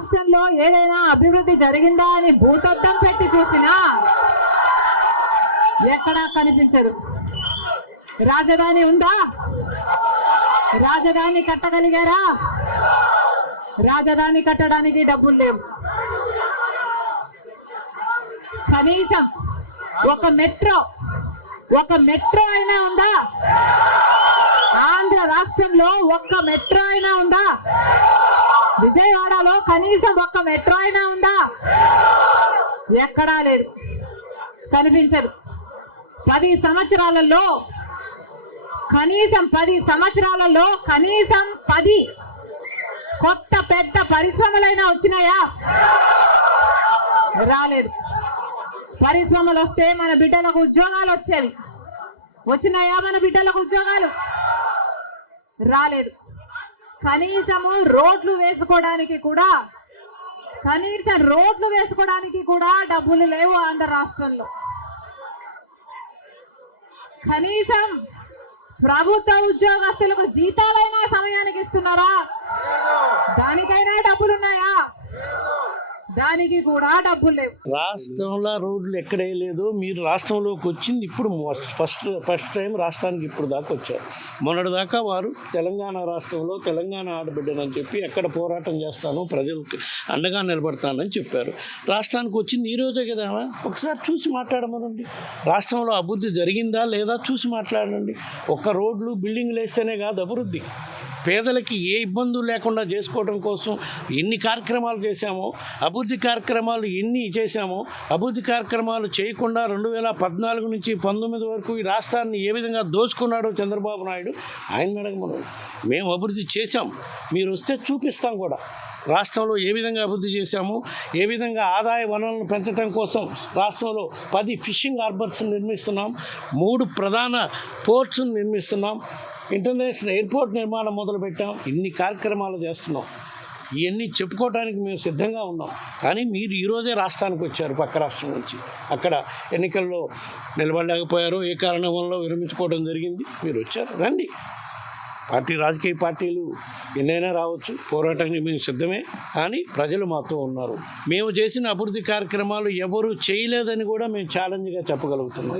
రాష్ట్రంలో ఏదైనా అభివృద్ధి జరిగిందా అని భూతద్దం పెట్టి చూసినా ఎక్కడా కనిపించదు. రాజధాని ఉందా? రాజధాని కట్టగలిగారా? రాజధాని కట్టడానికి డబ్బులు లేవు. కనీసం ఒక మెట్రో అయినా ఉందా? ఆంధ్ర రాష్ట్రంలో ఒక్క మెట్రో అయినా ఉందా? విజయవాడలో కనీసం ఒక్క మెట్రో అయినా ఉందా? ఎక్కడా లేదు, కనిపించదు. 10 సంవత్సరాలలో కనీసం 10 కొత్త పెద్ద పరిశ్రమలైనా వచ్చినాయా? రాలేదు. పరిశ్రమలు వస్తే మన బిడ్డలకు ఉద్యోగాలు వచ్చేవి. వచ్చినాయా మన బిడ్డలకు ఉద్యోగాలు? రాలేదు. కనీసం రోడ్లు వేసుకోవడానికి కూడా డబ్బులు లేవు ఆంధ్ర రాష్ట్రంలో. కనీసం ప్రభుత్వ ఉద్యోగస్తులకు జీతాలైనా సమయానికి ఇస్తున్నారా? దానికైనా డబ్బులున్నాయా? దానికి కూడా డబ్బులు లేవు. రాష్ట్రంలో రోడ్లు ఎక్కడే లేదు. మీరు రాష్ట్రంలోకి వచ్చింది ఇప్పుడు ఫస్ట్ టైం రాష్ట్రానికి ఇప్పుడు దాకా వచ్చారు. మొన్నటి దాకా వారు తెలంగాణ రాష్ట్రంలో తెలంగాణ ఆడబిడ్డనని చెప్పి ఎక్కడ పోరాటం చేస్తాను, ప్రజలకు అండగా నిలబడతానని చెప్పారు. రాష్ట్రానికి వచ్చింది ఈ రోజే కదా. ఒకసారి చూసి మాట్లాడమనండి. రాష్ట్రంలో అభివృద్ధి జరిగిందా లేదా చూసి మాట్లాడండి. ఒక్క రోడ్లు బిల్డింగ్లు వేస్తేనే కాదు అభివృద్ధి. పేదలకి ఏ ఇబ్బందులు లేకుండా చేసుకోవడం కోసం ఎన్ని కార్యక్రమాలు చేశామో, అభివృద్ధి కార్యక్రమాలు ఎన్ని చేశామో, అభివృద్ధి కార్యక్రమాలు చేయకుండా 2014 నుంచి 19 వరకు ఈ రాష్ట్రాన్ని ఏ విధంగా దోచుకున్నాడో చంద్రబాబు నాయుడు ఆయన అడగమను. మేము అభివృద్ధి చేశాం, మీరు వస్తే చూపిస్తాం కూడా. రాష్ట్రంలో ఏ విధంగా అభివృద్ధి చేశాము, ఏ విధంగా ఆదాయ వనరులను పెంచడం కోసం రాష్ట్రంలో 10 ఫిషింగ్ హార్బర్స్ నిర్మిస్తున్నాం, 3 ప్రధాన పోర్ట్స్ను నిర్మిస్తున్నాం, ఇంటర్నేషనల్ ఎయిర్పోర్ట్ నిర్మాణం మొదలుపెట్టాం. ఇన్ని కార్యక్రమాలు చేస్తున్నాం. ఇవన్నీ చెప్పుకోవడానికి మేము సిద్ధంగా ఉన్నాం. కానీ మీరు ఈరోజే రాష్ట్రానికి వచ్చారు పక్క రాష్ట్రం నుంచి. అక్కడ ఎన్నికల్లో నిలబడలేకపోయారు, ఏ కారణం వల్ల విరమించుకోవడం జరిగింది. మీరు వచ్చారు, రండి. రాజకీయ పార్టీలు ఎన్నైనా రావచ్చు, పోరాటానికి మేము సిద్ధమే. కానీ ప్రజలు మాతో ఉన్నారు. మేము చేసిన అభివృద్ధి కార్యక్రమాలు ఎవరు చేయలేదని కూడా మేము ఛాలెంజ్గా చెప్పగలుగుతున్నాం.